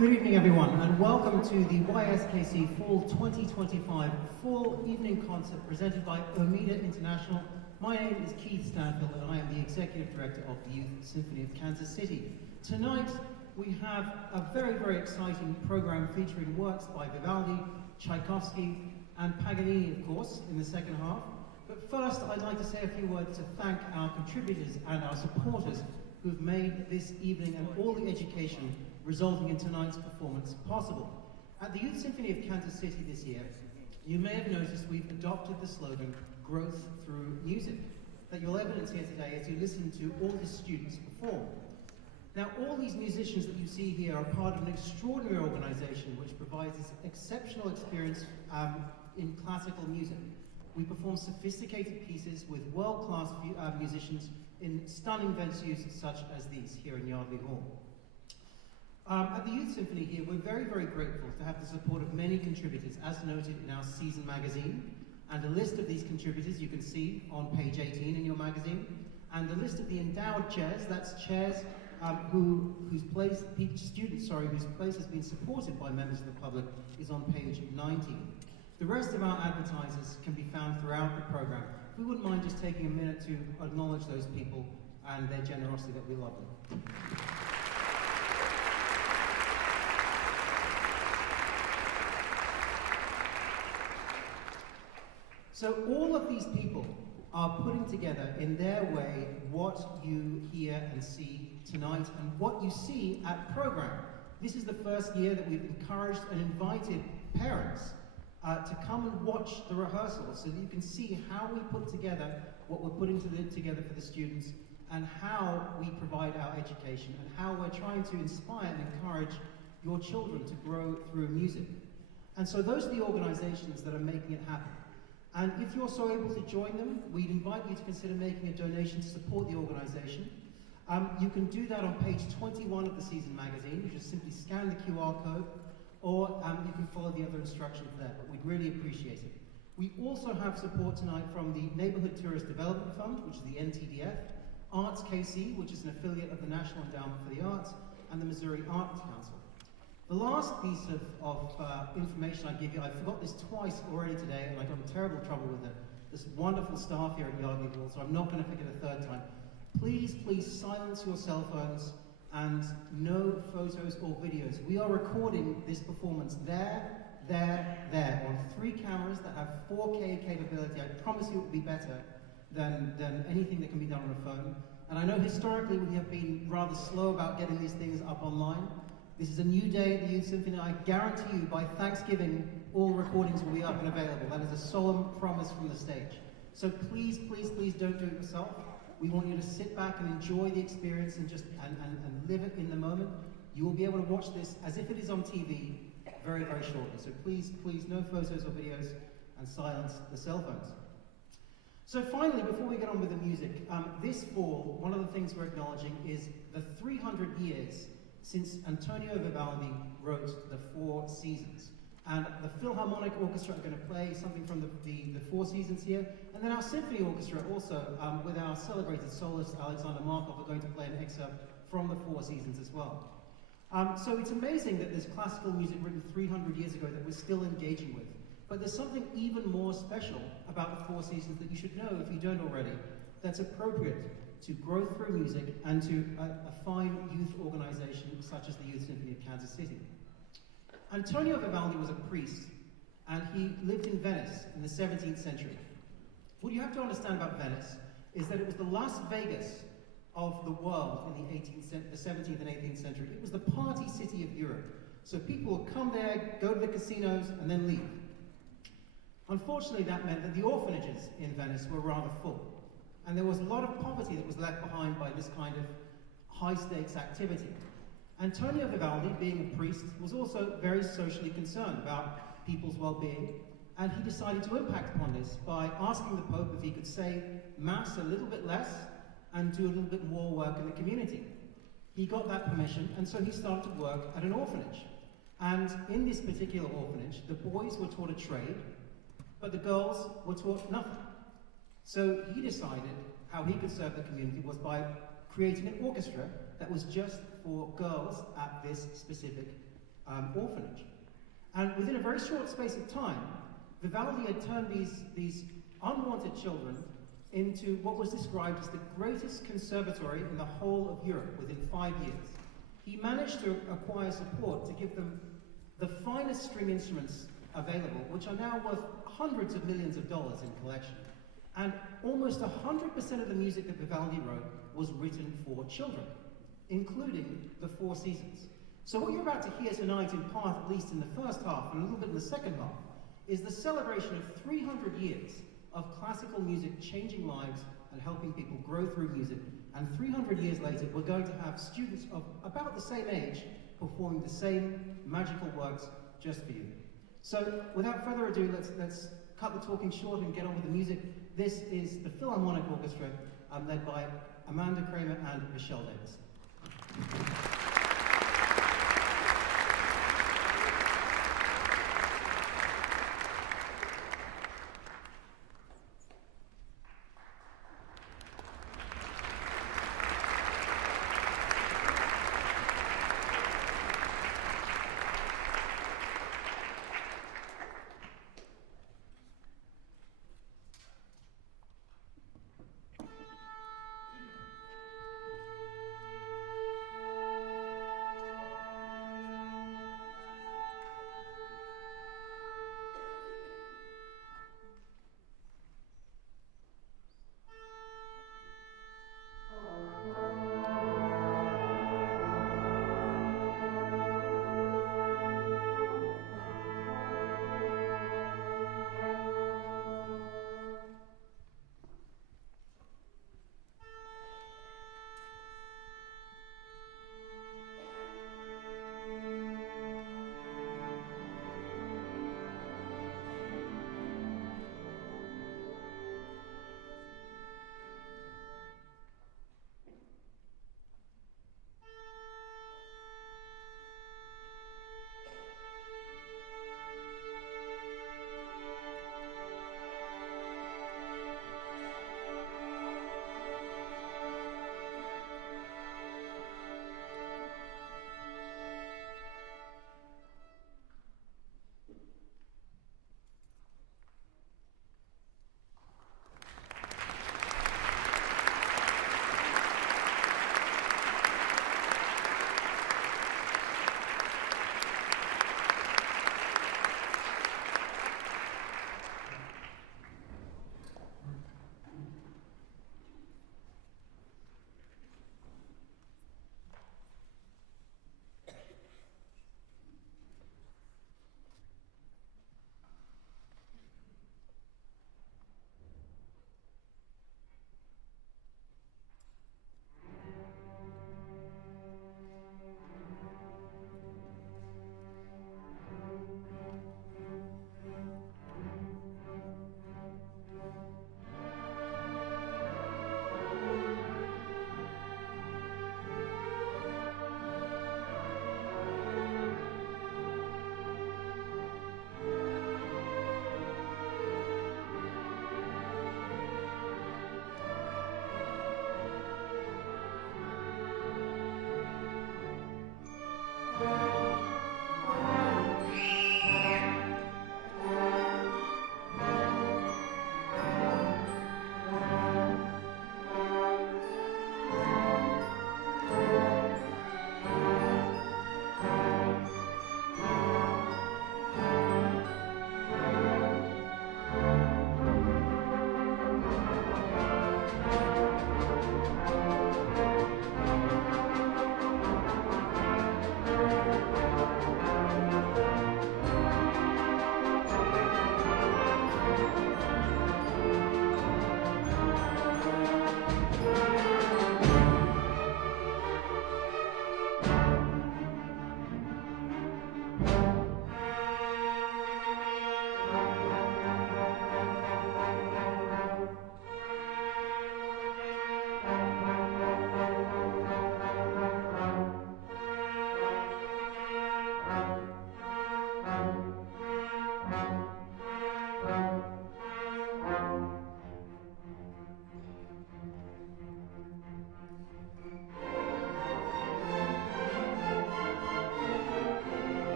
Good evening, everyone, and welcome to the YSKC Fall 2025 Fall Evening Concert presented by Omida International. My name is Keith Stanfield, and I am the Executive Director of the Youth Symphony of Kansas City. Tonight, we have a very, very exciting program featuring works by Vivaldi, Tchaikovsky, and Paganini, of course, in the second half. But first, I'd like to say a few words to thank our contributors and our supporters who've made this evening and all the education resulting in tonight's performance possible. At the Youth Symphony of Kansas City this year, you may have noticed we've adopted the slogan, growth through music, that you'll evidence here today as you listen to all the students perform. Now, all these musicians that you see here are part of an extraordinary organization which provides this exceptional experience in classical music. We perform sophisticated pieces with world-class musicians in stunning venues such as these here in Yardley Hall. At the Youth Symphony here, we're very, very grateful to have the support of many contributors, as noted in our season magazine. And a list of these contributors you can see on page 18 in your magazine. And the list of the endowed chairs, that's chairs whose place has been supported by members of the public, is on page 19. The rest of our advertisers can be found throughout the program. If we wouldn't mind just taking a minute to acknowledge those people and their generosity, that we love them. So all of these people are putting together in their way what you hear and see tonight and what you see at program. This is the first year that we've encouraged and invited parents to come and watch the rehearsals so that you can see how we put together what we're putting together for the students and how we provide our education and how we're trying to inspire and encourage your children to grow through music. And so those are the organizations that are making it happen. And if you're so able to join them, we'd invite you to consider making a donation to support the organization. You can do that on page 21 of the season magazine. You just simply scan the QR code, or you can follow the other instructions there, but we'd really appreciate it. We also have support tonight from the Neighborhood Tourist Development Fund, which is the NTDF, YSKC, which is an affiliate of the National Endowment for the Arts, and the Missouri Arts Council. The last piece of information I give you, I forgot this twice already today, and I got in terrible trouble with it. This wonderful staff here at Yardley Hall, so I'm not going to forget a third time. Please silence your cell phones and no photos or videos. We are recording this performance there, on 3 cameras that have 4K capability. I promise you it will be better than anything that can be done on a phone. And I know historically we have been rather slow about getting these things up online. This is a new day at the Youth Symphony. I guarantee you by Thanksgiving, all recordings will be up and available. That is a solemn promise from the stage. So please, please, please don't do it yourself. We want you to sit back and enjoy the experience and just live it in the moment. You will be able to watch this as if it is on TV very, very shortly. So please, please, no photos or videos, and silence the cell phones. So finally, before we get on with the music, this fall, one of the things we're acknowledging is the 300 years since Antonio Vivaldi wrote the 4 Seasons. And the Philharmonic Orchestra are going to play something from the 4 Seasons here. And then our Symphony Orchestra also, with our celebrated soloist Alexander Markov, are going to play an excerpt from the 4 Seasons as well. So it's amazing that there's classical music written 300 years ago that we're still engaging with. But there's something even more special about the 4 Seasons that you should know if you don't already, that's appropriate to growth through music and to a fine youth organization such as the Youth Symphony of Kansas City. Antonio Vivaldi was a priest, and he lived in Venice in the 17th century. What you have to understand about Venice is that it was the Las Vegas of the world in the 17th and 18th century. It was the party city of Europe. So people would come there, go to the casinos, and then leave. Unfortunately, that meant that the orphanages in Venice were rather full. And there was a lot of poverty that was left behind by this kind of high-stakes activity. Antonio Vivaldi, being a priest, was also very socially concerned about people's well-being, and he decided to impact upon this by asking the Pope if he could say Mass a little bit less and do a little bit more work in the community. He got that permission, and so he started to work at an orphanage. And in this particular orphanage, the boys were taught a trade, but the girls were taught nothing. So he decided how he could serve the community was by creating an orchestra that was just for girls at this specific orphanage. And within a very short space of time, Vivaldi had turned these unwanted children into what was described as the greatest conservatory in the whole of Europe within 5 years. He managed to acquire support to give them the finest string instruments available, which are now worth hundreds of millions of dollars in collection. And almost 100% of the music that Vivaldi wrote was written for children, including the Four Seasons. So what you're about to hear tonight, in part, at least in the first half, and a little bit in the second half, is the celebration of 300 years of classical music changing lives and helping people grow through music. And 300 years later, we're going to have students of about the same age performing the same magical works just for you. So, without further ado, let's cut the talking short and get on with the music. This is the Philharmonic Orchestra, led by Amanda Kramer and Michelle Davis.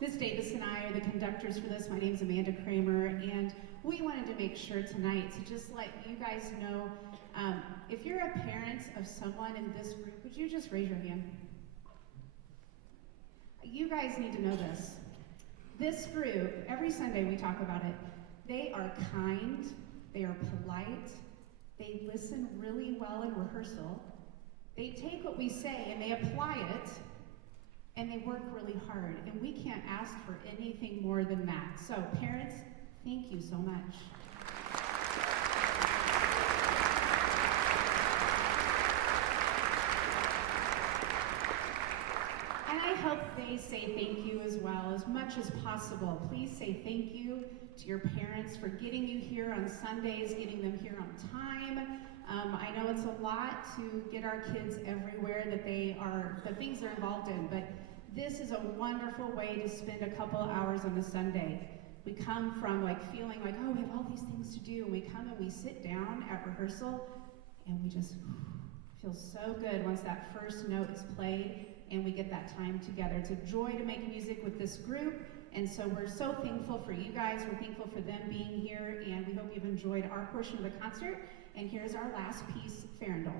Miss Davis and I are the conductors for this. My name's Amanda Kramer, and we wanted to make sure tonight to just let you guys know, if you're a parent of someone in this group, would you just raise your hand? You guys need to know this. This group, every Sunday we talk about it, they are kind, they are polite, they listen really well in rehearsal, they take what we say and they apply it, and they work really hard, and we can't ask for anything more than that. So parents, thank you so much. And I hope they say thank you as well, as much as possible. Please say thank you to your parents for getting you here on Sundays, getting them here on time. I know it's a lot to get our kids everywhere that the things they're involved in, but this is a wonderful way to spend a couple hours on a Sunday. We come from feeling like, oh, we have all these things to do, and we come and we sit down at rehearsal, and we just feel so good once that first note is played, and we get that time together. It's a joy to make music with this group, and so we're so thankful for you guys. We're thankful for them being here, and we hope you've enjoyed our portion of the concert. And here's our last piece, Farandole.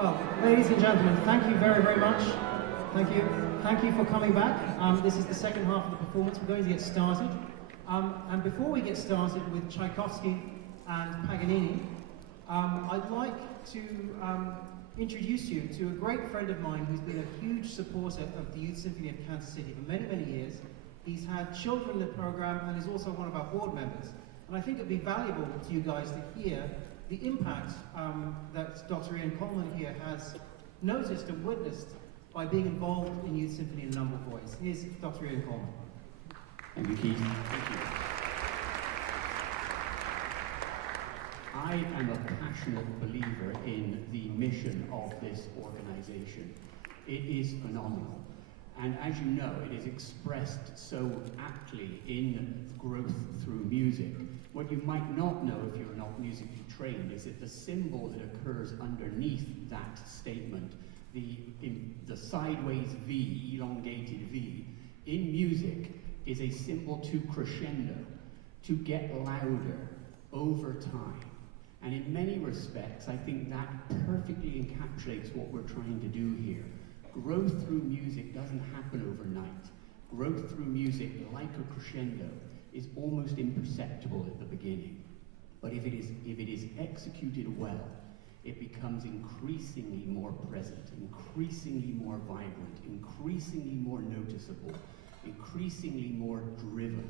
Well, ladies and gentlemen, thank you very, very much. Thank you. Thank you for coming back. This is the second half of the performance. We're going to get started. And before we get started with Tchaikovsky and Paganini, I'd like to introduce you to a great friend of mine who's been a huge supporter of the Youth Symphony of Kansas City for many, many years. He's had children in the program and is also one of our board members. And I think it'd be valuable to you guys to hear the impact that Dr. Ian Coleman here has noticed and witnessed by being involved in Youth Symphony in a number of ways. Here's Dr. Ian Coleman. Thank you, Keith. Thank you. I am a passionate believer in the mission of this organization. It is phenomenal. And as you know, it is expressed so aptly in growth through music. What you might not know if you're not musically trained is that the symbol that occurs underneath that statement, the sideways V, elongated V, in music is a symbol to crescendo, to get louder over time. And in many respects, I think that perfectly encapsulates what we're trying to do here. Growth through music doesn't happen overnight. Growth through music, like a crescendo, is almost imperceptible at the beginning. But if it is executed well, it becomes increasingly more present, increasingly more vibrant, increasingly more noticeable, increasingly more driven,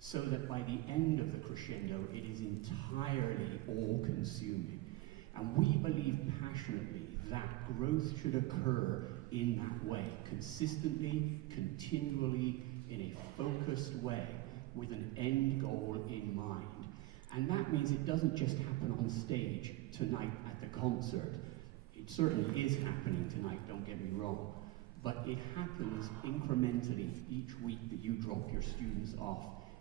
so that by the end of the crescendo, it is entirely all-consuming. And we believe passionately that growth should occur in that way, consistently, continually, in a focused way, with an end goal in mind. And that means it doesn't just happen on stage tonight at the concert. It certainly is happening tonight, don't get me wrong. But it happens incrementally each week that you drop your students off,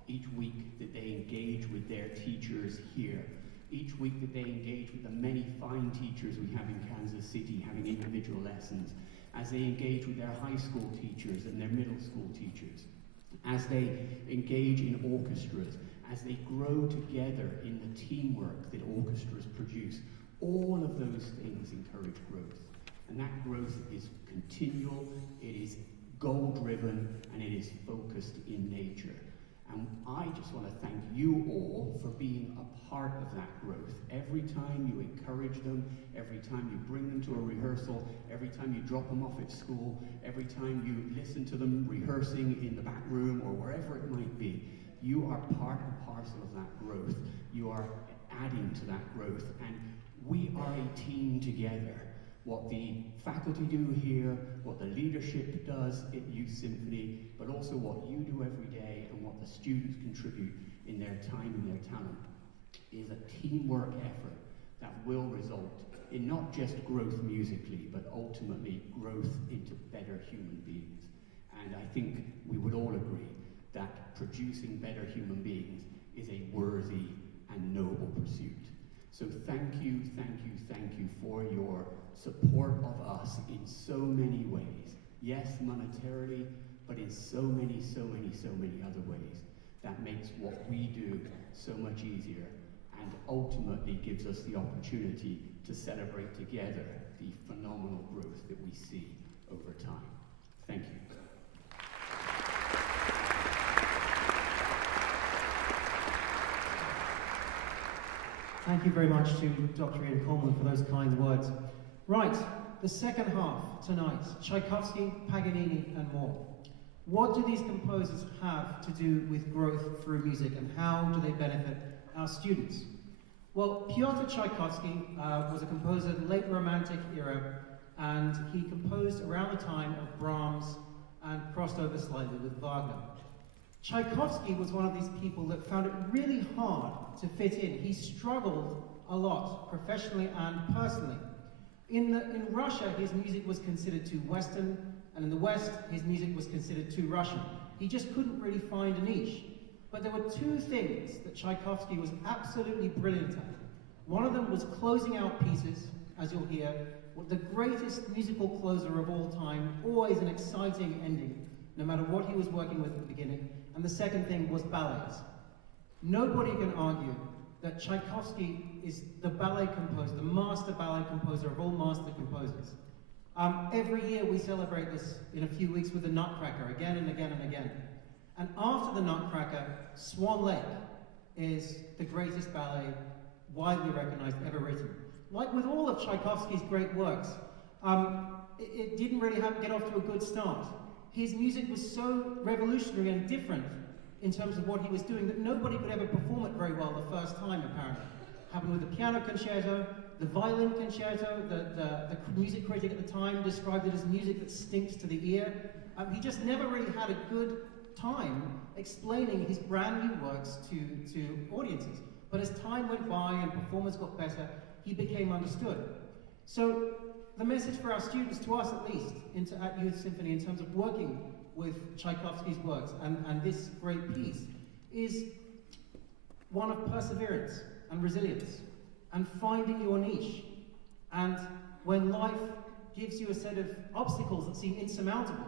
each week that they engage with their teachers here, each week that they engage with the many fine teachers we have in Kansas City having individual lessons, as they engage with their high school teachers and their middle school teachers, as they engage in orchestras, as they grow together in the teamwork that orchestras produce. All of those things encourage growth. And that growth is continual, it is goal-driven, and it is focused in nature. And I just want to thank you all for being a part of that growth. Every time you encourage them, every time you bring them to a rehearsal, every time you drop them off at school, every time you listen to them rehearsing in the back room or wherever it might be, you are part and parcel of that growth. You are adding to that growth. And we are a team together. What the faculty do here, what the leadership does at Youth Symphony, but also what you do every day and what the students contribute in their time and their talent, is a teamwork effort that will result in not just growth musically, but ultimately growth into better human beings. And I think we would all agree that producing better human beings is a worthy and noble pursuit. So thank you, thank you, thank you for your support of us in so many ways. Yes, monetarily, but in so many other ways. That makes what we do so much easier and ultimately gives us the opportunity to celebrate together the phenomenal growth that we see over time. Thank you. Thank you very much to Dr. Ian Coleman for those kind words. Right, the second half tonight, Tchaikovsky, Paganini, and more. What do these composers have to do with growth through music, and how do they benefit our students? Well, Pyotr Tchaikovsky was a composer of the late Romantic era, and he composed around the time of Brahms and crossed over slightly with Wagner. Tchaikovsky was one of these people that found it really hard to fit in. He struggled a lot, professionally and personally. In Russia, his music was considered too Western, and in the West, his music was considered too Russian. He just couldn't really find a niche. But there were two things that Tchaikovsky was absolutely brilliant at. One of them was closing out pieces, as you'll hear, the greatest musical closer of all time, always an exciting ending, no matter what he was working with at the beginning. And the second thing was ballets. Nobody can argue that Tchaikovsky is the ballet composer, the master ballet composer of all master composers. Every year we celebrate this in a few weeks with the Nutcracker, again and again and again. And after the Nutcracker, Swan Lake is the greatest ballet widely recognized ever written. Like with all of Tchaikovsky's great works, it didn't really get off to a good start. His music was so revolutionary and different in terms of what he was doing that nobody could ever perform it very well the first time, apparently. Happened with the piano concerto, the violin concerto. The music critic at the time described it as music that stinks to the ear. He just never really had a good time explaining his brand new works to audiences. But as time went by and performers got better, he became understood. So the message for our students, to us at least, at Youth Symphony, in terms of working with Tchaikovsky's works and this great piece, is one of perseverance and resilience and finding your niche. And when life gives you a set of obstacles that seem insurmountable,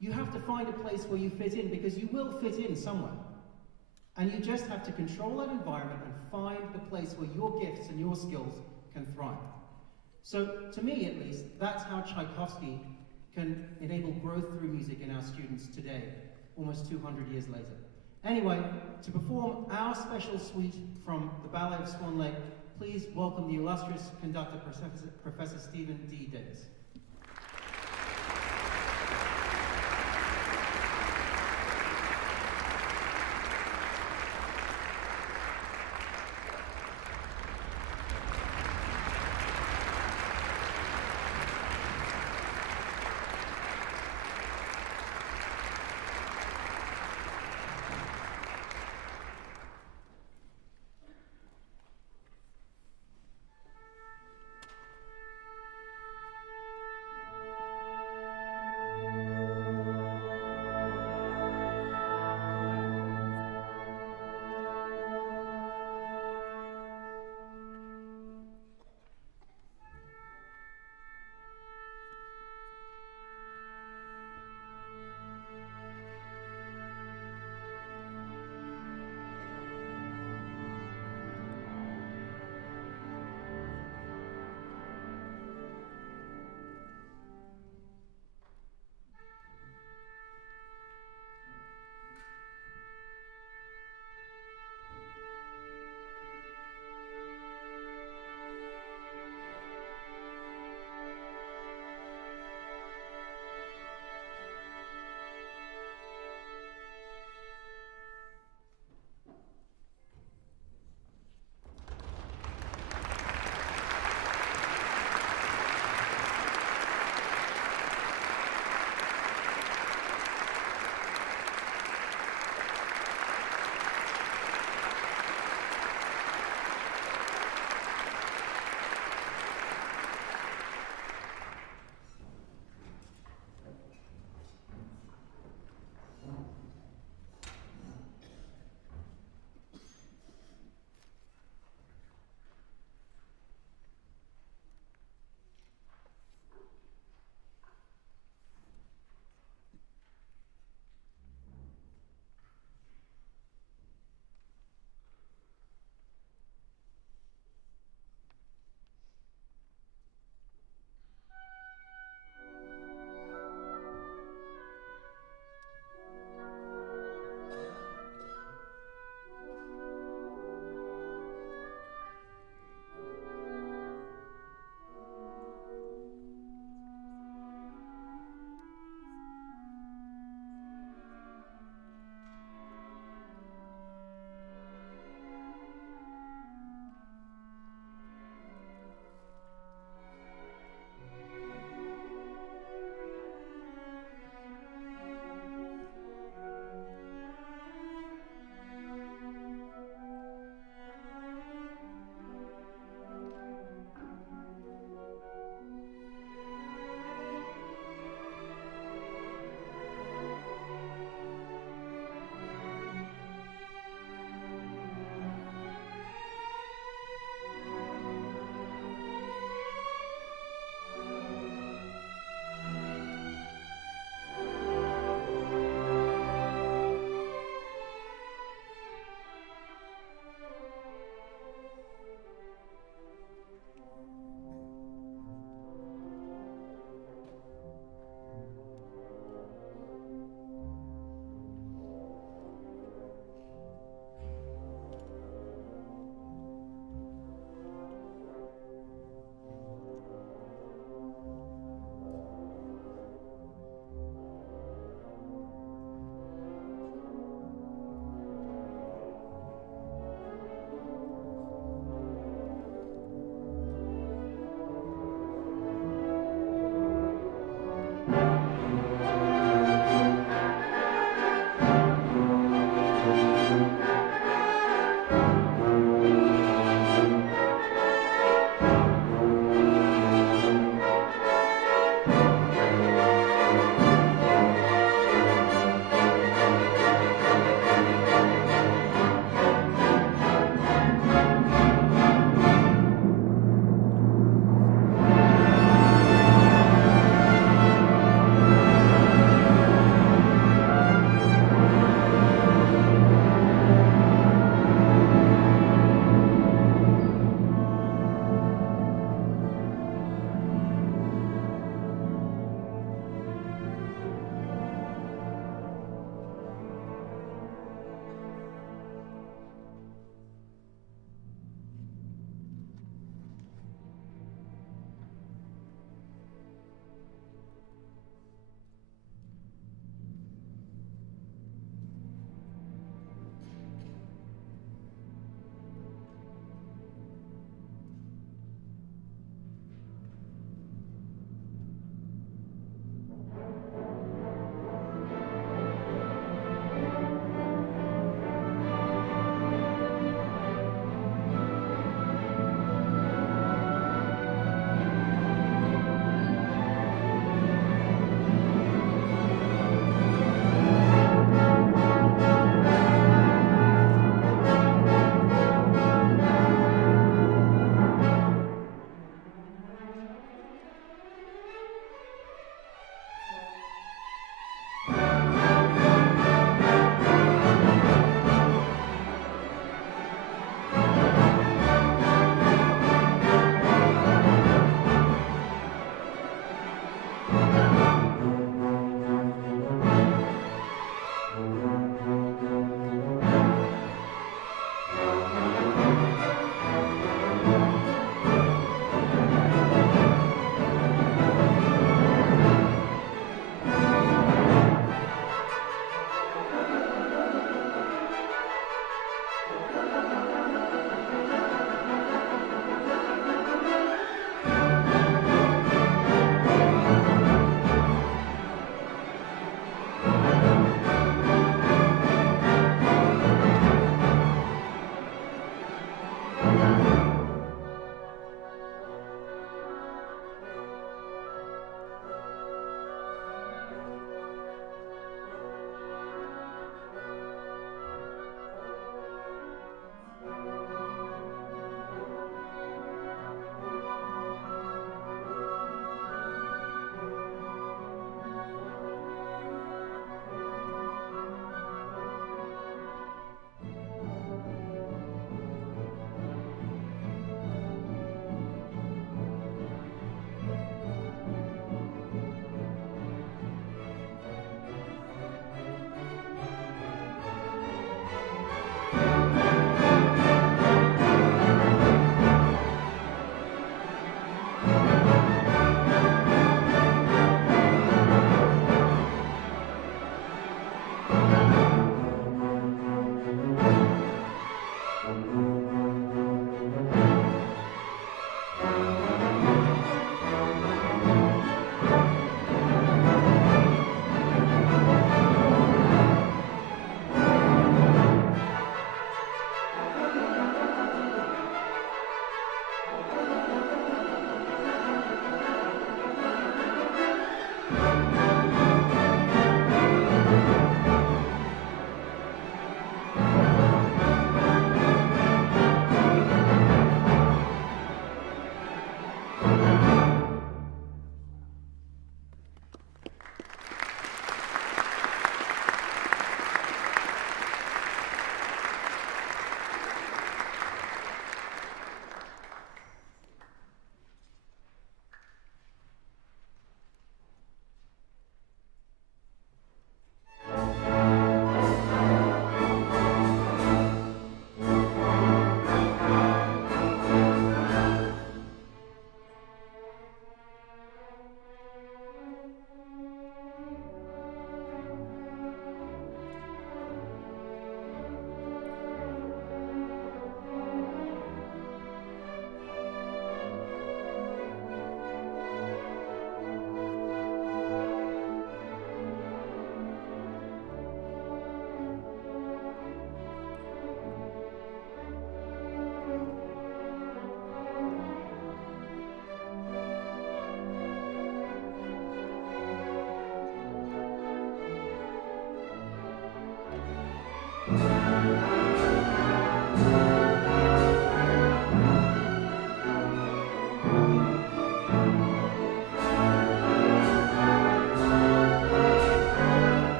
you have to find a place where you fit in, because you will fit in somewhere. And you just have to control that environment and find the place where your gifts and your skills can thrive. So, to me at least, that's how Tchaikovsky can enable growth through music in our students today, almost 200 years later. Anyway, to perform our special suite from the Ballet of Swan Lake, please welcome the illustrious conductor, Professor Stephen D. Davis.